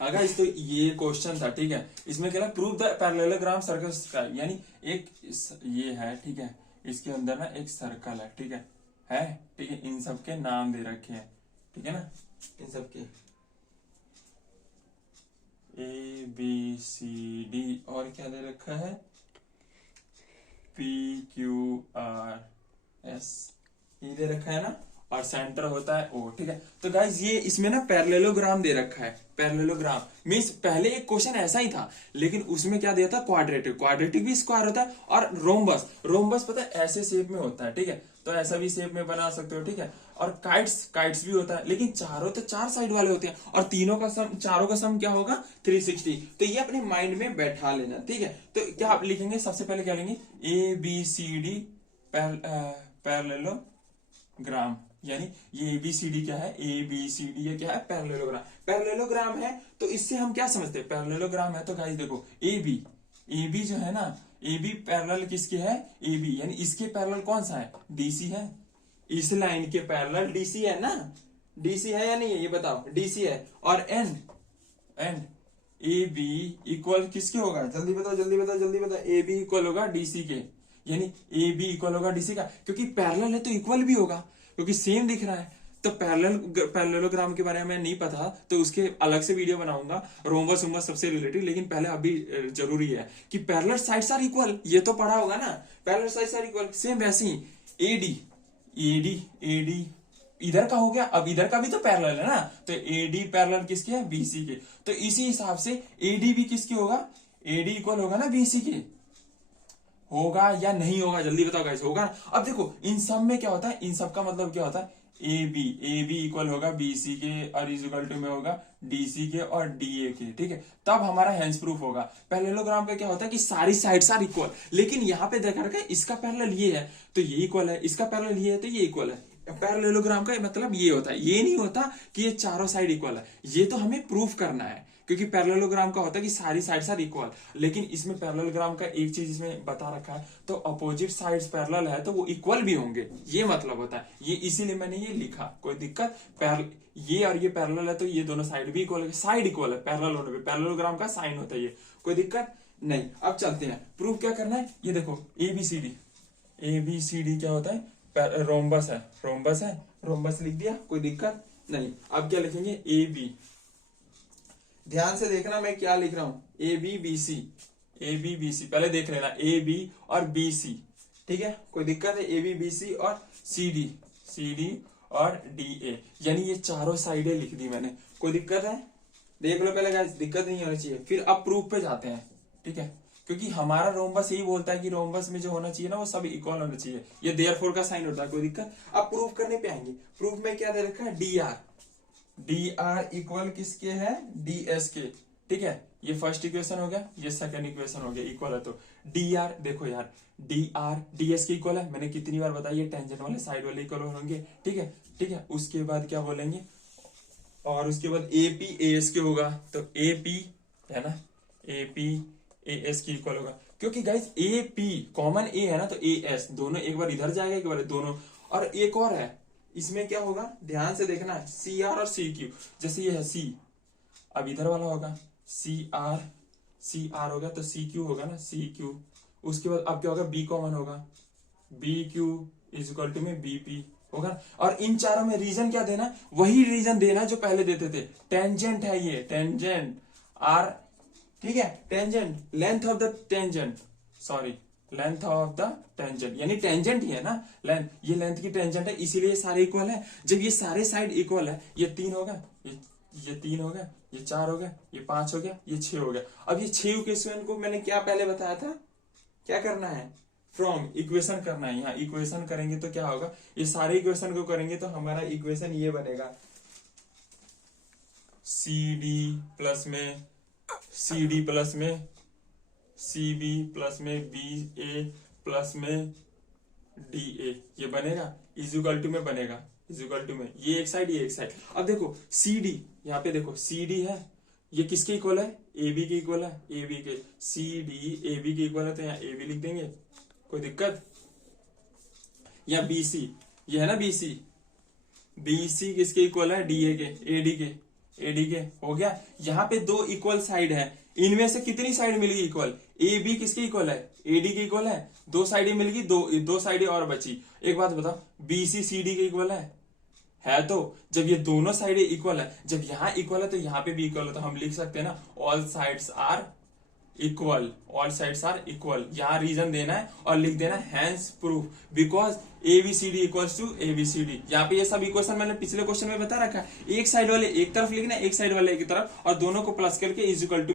हाँ गाइस, तो ये क्वेश्चन था, ठीक है। इसमें क्या है, prove the parallelogram circle scribe, यानी एक ये है, ठीक है, इसके अंदर ना एक सर्कल है, ठीक है, ठीक है, इन सब के नाम दे रखे हैं, ठीक है ना, इन सब के ABCD, और क्या दे रखा है, PQRS, ये दे रखा है ना, और सेंटर होता है O, ठीक है। तो गाइज ये इसमें ना पैरेललोग्राम दे रखा है। पैरेललोग्राम मीन्स पहले एक क्वेश्चन ऐसा ही था, लेकिन उसमें क्या दिया था, क्वाड्रेटिक। क्वाड्रेटिक भी स्क्वायर होता है, और रोम्बस, रोम्बस पता है ऐसे शेप में होता है, ठीक है, तो ऐसा भी शेप में बना सकते हो, ठीक है। और काइट्स भी होता है, लेकिन चारों तो 4 साइड वाले होते हैं, और तीनों का सम, चारों का सम क्या होगा, 360। तो ये अपने माइंड में बैठा लेना, ठीक है। तो क्या आप लिखेंगे, सबसे पहले क्या लेंगे, ABCD पैरेललोग्राम, यानी ये ABCD क्या है, ABCD ये क्या है, पैरेललोग्राम। पैरेललोग्राम है तो इससे हम क्या समझते हैं, पैरेललोग्राम है तो गाइस देखो, AB जो है ना, AB पैरेलल किसके है, AB, यानी इसके पैरेलल कौन सा है, DC है। इस लाइन के पैरेलल DC है ना, DC है या नहीं है, ये बताओ, DC है। और एंड AB इक्वल किसके होगा, जल्दी बताओ जल्दी बताओ जल्दी बताओ, AB इक्वल होगा DC के, यानी AB इक्वल होगा DC का, क्योंकि पैरेलल है तो इक्वल भी होगा, क्योंकि सेम दिख रहा है। तो पैरेललोग्राम के बारे में नहीं पता तो उसके अलग से वीडियो बनाऊंगा, रोम्बस उम्बस सबसे रिलेटेड। लेकिन पहले अभी जरूरी है कि पैरेलल साइड्स आर इक्वल, ये तो पढ़ा होगा ना, parallel sides are equal. Same वैसे ही AD इधर का हो गया, अब इधर का भी तो पैरेलल है ना, तो AD पैरेलल किसके है, BC के। तो इसी हिसाब से AD भी किसके होगा, AD इक्वल होगा ना BC के, होगा या नहीं होगा, जल्दी बताओ गाइस, होगा ना। अब देखो इन सब में क्या होता है, इन सब का मतलब क्या होता है, AB इक्वल होगा BC के, और इज इक्वल टू में होगा DC के और DA के, ठीक है। तब हमारा हैंस प्रूफ होगा। पैरेललोग्राम का क्या होता है कि सारी साइड्स आर इक्वल, लेकिन यहाँ पे देखा रखा है, इसका पैरेलल ये है तो ये इक्वल है, इसका पैरेलल ये है तो ये इक्वल है। पैरेललोग्राम का मतलब ये होता है, ये नहीं होता कि ये चारों साइड इक्वल है, ये तो हमें प्रूफ करना है, क्योंकि पैरेललोग्राम का होता है कि सारी साइड्स आर इक्वल। लेकिन इसमें पैरेललोग्राम का एक चीज इसमें बता रखा है, तो अपोजिट साइड्स पैरेलल है तो वो इक्वल भी होंगे, ये मतलब होता है, ये इसीलिए मैंने ये लिखा। कोई दिक्कत, ये और ये पैरेलल है तो ये दोनों साइड भी इक्वल है, साइड इक्वल है पैरेलल होने पे, पैरेललोग्राम का साइन होता है ये, कोई दिक्कत नहीं। अब चलते हैं, प्रूफ क्या करना है, ये देखो ABCD क्या होता है, रोम्बस है, रोम्बस लिख दिया, कोई दिक्कत नहीं। अब क्या लिखेंगे, AB, ध्यान से देखना मैं क्या लिख रहा हूं, ABBC पहले देख लेना, AB और BC, ठीक है, कोई दिक्कत है, ABBC और CD और DA, यानी ये चारों साइडें लिख दी मैंने, कोई दिक्कत है, देख लो पहले गाइस, दिक्कत नहीं होनी चाहिए। फिर अब प्रूफ पे जाते हैं, ठीक है, क्योंकि हमारा रोम्बस यही बोलता है कि रोम्बस में जो होना चाहिए ना वो सब इक्वल होना चाहिए, ये देयरफॉर का साइन होता है, कोई दिक्कत। अब प्रूफ करने पे आएंगे, प्रूफ में क्या दे रखा है, DR इक्वल किसके है, DS के, ठीक है। ये फर्स्ट इक्वेशन हो गया, ये सेकंड इक्वेशन हो गया, इक्वल है तो DR, देखो यार DR DS के इक्वल है, मैंने कितनी बार बताया, ये टेंजेंट वाले साइड वाले इक्वल होंगे, ठीक है। उसके बाद क्या बोलेंगे, और उसके बाद AP AS के होगा, तो AP है ना, AP AS की इक्वल होगा, क्योंकि गाइस AP कॉमन A है ना, तो AS दोनों एक बार इधर जाएगा, एक बार दोनों। और एक और है, इसमें क्या होगा, ध्यान से देखना, CR और CQ, जैसे ये है C, अब इधर वाला होगा CR होगा तो CQ होगा ना, CQ। उसके बाद अब क्या होगा, B कॉमन होगा, BQ इज इक्वल टू में BP होगा। और इन चारों में रीजन क्या देना, वही रीजन देना जो पहले देते थे, टेंजेंट है ये, टेंजेंट R, ठीक है, tangent, length of the tangent, sorry length of the tangent, यानी टेंजेंट ही है ना, लेंथ, ये लेंथ की टेंजेंट है, इसीलिए सारे इक्वल है। जब ये सारे साइड इक्वल है, ये 3 होगा, ये 3 हो गया, ये 4 हो गया, ये 5 हो गया, ये 6 हो गया। अब ये 6 इक्वेशन को मैंने क्या पहले बताया था, क्या करना है, फ्रॉम इक्वेशन करना है। यहाँ इक्वेशन करेंगे तो क्या होगा, ये सारे इक्वेशन को करेंगे तो हमारा इक्वेशन ये बनेगा, CD प्लस में CB प्लस में BA प्लस में DA, ये बनेगा, इज इक्वल टू में बनेगा, इज इक्वल टू में ये एक साइड, ये एक साइड। अब देखो CD, यहाँ पे देखो CD है, ये किसके इक्वल है, AB के इक्वल है, AB के, CD AB के इक्वल है तो यहाँ AB लिख देंगे, कोई दिक्कत। या BC, ये है ना BC किसके इक्वल है, DA के, AD के, एडी के हो गया। यहाँ पे दो इक्वल साइड है, इनमें से कितनी साइड मिल गई इक्वल, ए बी किसके इक्वल है, एडी के इक्वल है, दो साइडें मिल गई, दो साइडें और बची। एक बात बताओ, बी सी सी डी के इक्वल है तो जब ये दोनों साइडें इक्वल है, जब यहाँ इक्वल है तो यहाँ पे भी इक्वल है, तो हम लिख सकते हैं ना all sides are equal, all sides are equal. यहाँ रीजन देना है और लिख देना hence proof because A B C D equals to A B C D. यहाँ पे ये सब इक्वेशन मैंने पिछले क्वेश्चन में बता रखा है, एक साइड वाले एक तरफ लिखना है, एक साइड वाले एक तरफ, और दोनों को प्लस करके इज इक्वल टू